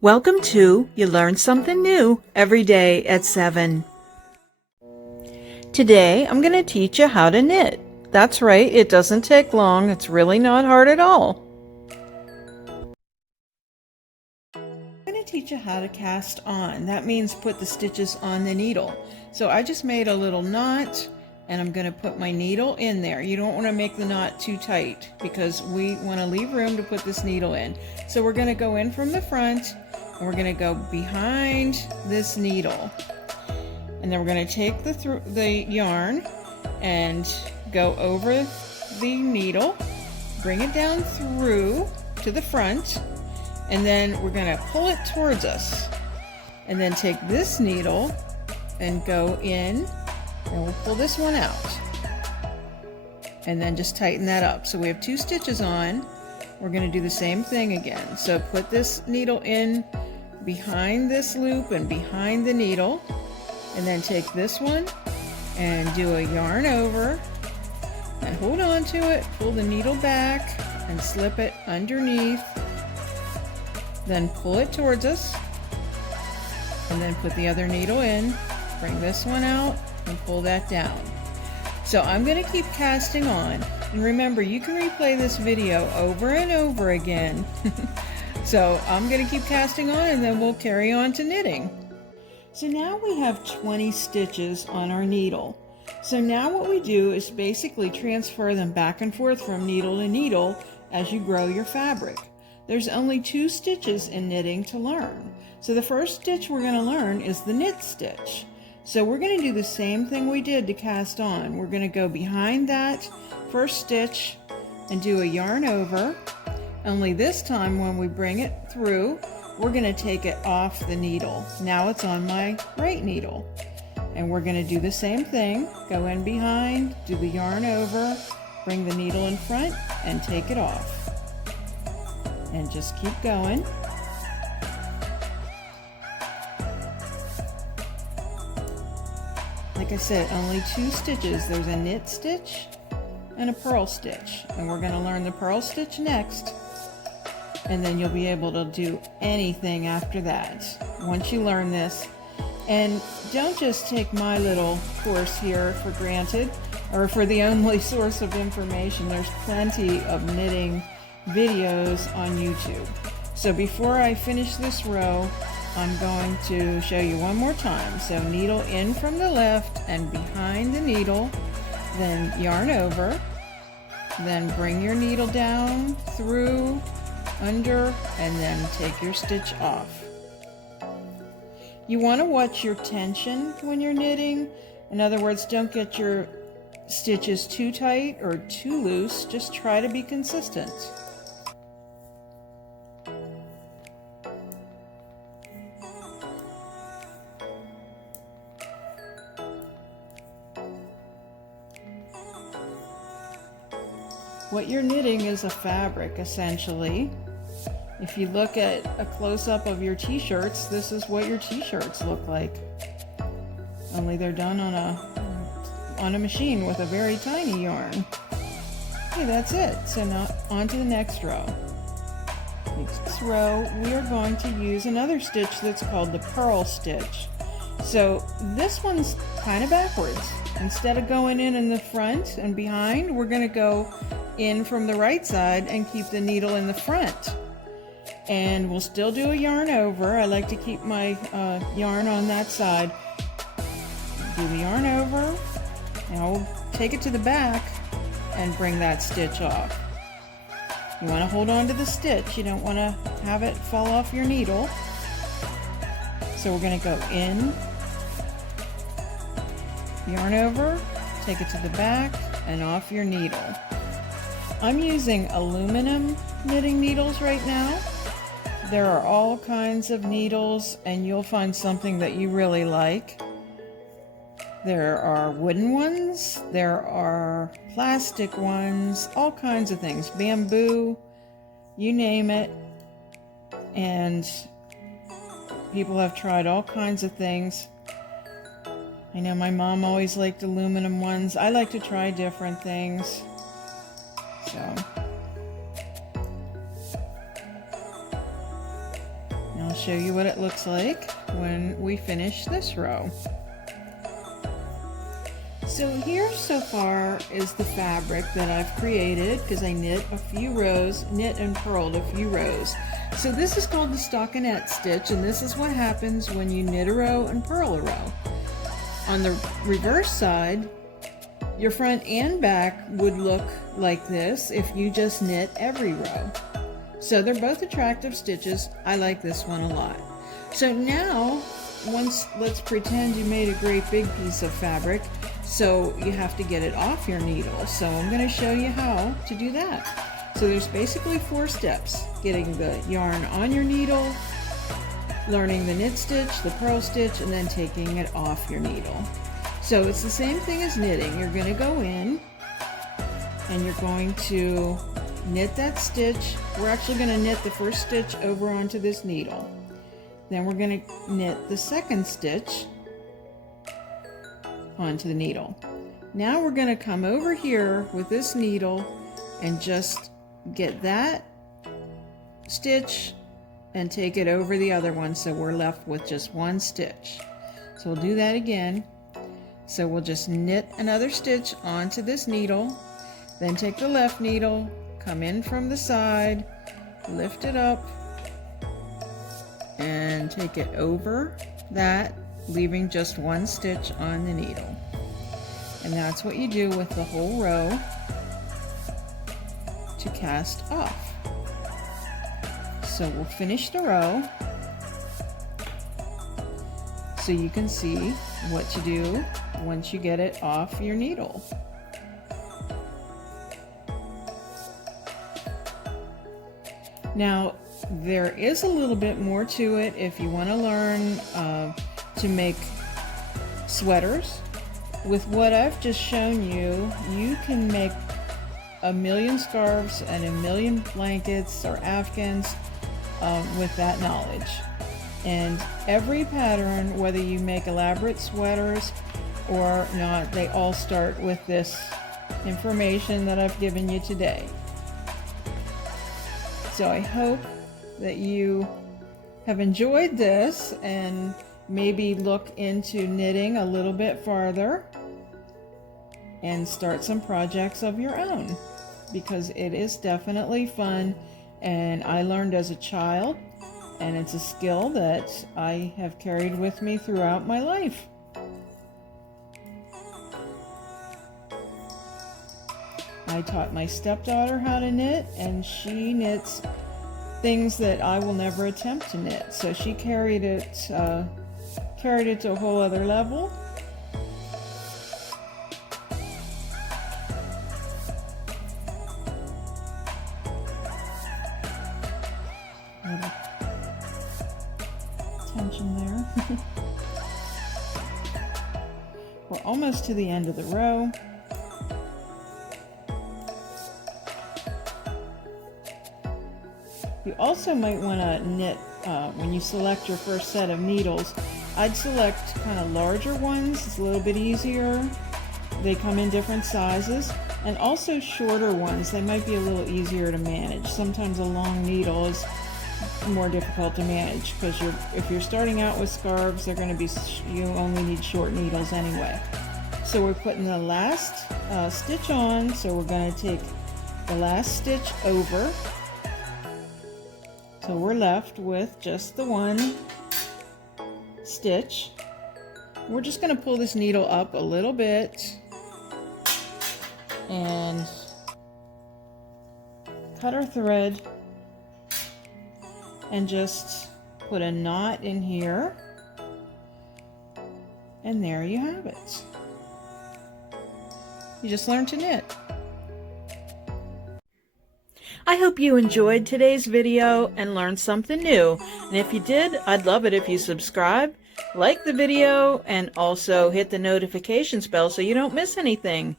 Welcome to You Learn Something New Every Day at 7. Today I'm going to teach you how to knit. That's right, it doesn't take long. It's really not hard at all. I'm going to teach you how to cast on. That means put the stitches on the needle. So I just made a little knot and I'm going to put my needle in there. You don't want to make the knot too tight because we want to leave room to put this needle in. So we're going to go in from the front and we're going to go behind this needle. And then we're going to take the yarn and go over the needle, bring it down through to the front, and then we're going to pull it towards us. And then take this needle and go in, and we'll pull this one out. And then just tighten that up. So we have 2 stitches on. We're going to do the same thing again. So put this needle in behind this loop and behind the needle, and then take this one and do a yarn over and hold on to it, pull the needle back and slip it underneath, then pull it towards us, and then put the other needle in, bring this one out and pull that down. So I'm going to keep casting on, and remember, you can replay this video over and over again. So I'm going to keep casting on and then we'll carry on to knitting. So now we have 20 stitches on our needle. So now what we do is basically transfer them back and forth from needle to needle as you grow your fabric. There's only 2 stitches in knitting to learn. So the first stitch we're going to learn is the knit stitch. So we're going to do the same thing we did to cast on. We're going to go behind that first stitch and do a yarn over. Only this time when we bring it through, we're going to take it off the needle. Now it's on my right needle. And we're going to do the same thing. Go in behind, do the yarn over, bring the needle in front, and take it off. And just keep going. Like I said, only 2 stitches. There's a knit stitch and a purl stitch. And we're going to learn the purl stitch next. And then you'll be able to do anything after that once you learn this. And don't just take my little course here for granted or for the only source of information. There's plenty of knitting videos on YouTube. So before I finish this row, I'm going to show you one more time. So needle in from the left and behind the needle, then yarn over, then bring your needle down through, under, and then take your stitch off. You want to watch your tension when you're knitting. In other words, don't get your stitches too tight or too loose. Just try to be consistent. What you're knitting is a fabric, essentially. If you look at a close-up of your t-shirts, this is what your t-shirts look like. Only they're done on a machine with a very tiny yarn. Okay, that's it. So now on to the next row. Next row, we are going to use another stitch that's called the purl stitch. So this one's kind of backwards. Instead of going in the front and behind, we're going to go in from the right side and keep the needle in the front. And we'll still do a yarn over. I like to keep my yarn on that side. Do the yarn over. Now we'll take it to the back and bring that stitch off. You want to hold on to the stitch. You don't want to have it fall off your needle. So we're going to go in, yarn over, take it to the back, and off your needle. I'm using aluminum knitting needles right now. There are all kinds of needles, and you'll find something that you really like. There are wooden ones, there are plastic ones, all kinds of things, bamboo, you name it. And people have tried all kinds of things. I know my mom always liked aluminum ones. I like to try different things. So I'll show you what it looks like when we finish this row. So here so far is the fabric that I've created, because I knit a few rows, knit and purled a few rows. So this is called the stockinette stitch, and this is what happens when you knit a row and purl a row. On the reverse side, your front and back would look like this if you just knit every row. So they're both attractive stitches. I like this one a lot. So now, let's pretend you made a great big piece of fabric, so you have to get it off your needle. So I'm going to show you how to do that. So there's basically 4 steps: getting the yarn on your needle, learning the knit stitch, the purl stitch, and then taking it off your needle. So it's the same thing as knitting. You're going to go in and you're going to knit that stitch. We're actually going to knit the first stitch over onto this needle. Then we're going to knit the second stitch onto the needle. Now we're going to come over here with this needle and just get that stitch and take it over the other one, so we're left with just 1 stitch. So we'll do that again. So we'll just knit another stitch onto this needle, then take the left needle, come in from the side, lift it up, and take it over that, leaving just 1 stitch on the needle. And that's what you do with the whole row to cast off. So we'll finish the row so you can see what to do once you get it off your needle. Now, there is a little bit more to it if you want to learn to make sweaters. With what I've just shown you, you can make a million scarves and a million blankets or afghans with that knowledge. And every pattern, whether you make elaborate sweaters or not, they all start with this information that I've given you today. So I hope that you have enjoyed this and maybe look into knitting a little bit farther and start some projects of your own, because it is definitely fun, and I learned as a child, and it's a skill that I have carried with me throughout my life. I taught my stepdaughter how to knit, and she knits things that I will never attempt to knit. So she carried it to a whole other level. Tension there. We're almost to the end of the row. You also might want to knit when you select your first set of needles. I'd select kind of larger ones. It's a little bit easier. They come in different sizes. And also shorter ones. They might be a little easier to manage. Sometimes a long needle is more difficult to manage, because if you're starting out with scarves, they're going to be, you only need short needles anyway. So we're putting the last stitch on, so we're going to take the last stitch over. So we're left with just the 1 stitch. We're just going to pull this needle up a little bit and cut our thread and just put a knot in here, and there you have it. You just learned to knit. I hope you enjoyed today's video and learned something new. And if you did, I'd love it if you subscribe, like the video, and also hit the notifications bell so you don't miss anything.